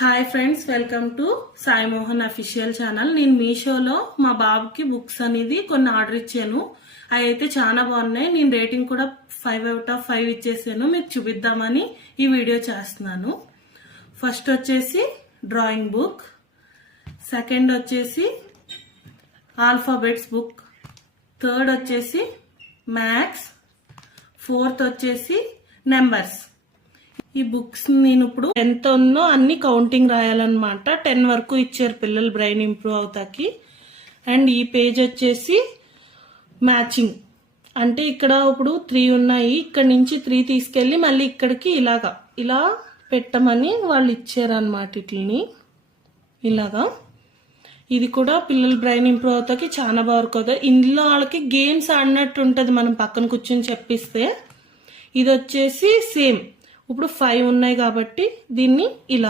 Hi friends, welcome to Sai Mohan official channel. నేను మీషోలో మా బాబుకి బుక్స్ అనేది కొన్ని ఆర్డర్ ఇచ్చాను. అవి అయితే చాలా బాగున్నాయి. నేను రేటింగ్ కూడా 5/5 ఇచ్చేసాను. మీకు చూపిద్దామని ఈ వీడియో చేస్తున్నాను. ఫస్ట్ వచ్చేసి డ్రాయింగ్ బుక్, సెకండ్ వచ్చేసి ఆల్ఫాబెట్స్ బుక్, థర్డ్ వచ్చేసి మ్యాథ్స్, ఫోర్త్ వచ్చేసి నెంబర్స్. ఈ బుక్స్ నేను ఇప్పుడు ఎంత ఉందో అన్ని కౌంటింగ్ రాయాలన్నమాట. 10 వరకు ఇచ్చారు పిల్లలు బ్రెయిన్ ఇంప్రూవ్ అవుతాకి. అండ్ ఈ పేజ్ వచ్చేసి మ్యాచింగ్, అంటే ఇక్కడ ఇప్పుడు 3 ఉన్నాయి, ఇక్కడ నుంచి 3 తీసుకెళ్ళి మళ్ళీ ఇక్కడికి ఇలా పెట్టమని వాళ్ళు ఇచ్చారనమాట. ఇట్లని ఇలాగా ఇది కూడా పిల్లలు బ్రెయిన్ ఇంప్రూవ్ అవుతాకి చాలా బాగుంటుంది. ఇందులో వాళ్ళకి గేమ్స్ ఆడినట్టు ఉంటుంది మనం పక్కన కూర్చొని చెప్పిస్తే. ఇది వచ్చేసి సేమ్, ఇప్పుడు 5 ఉన్నాయి కాబట్టి దీన్ని ఇలా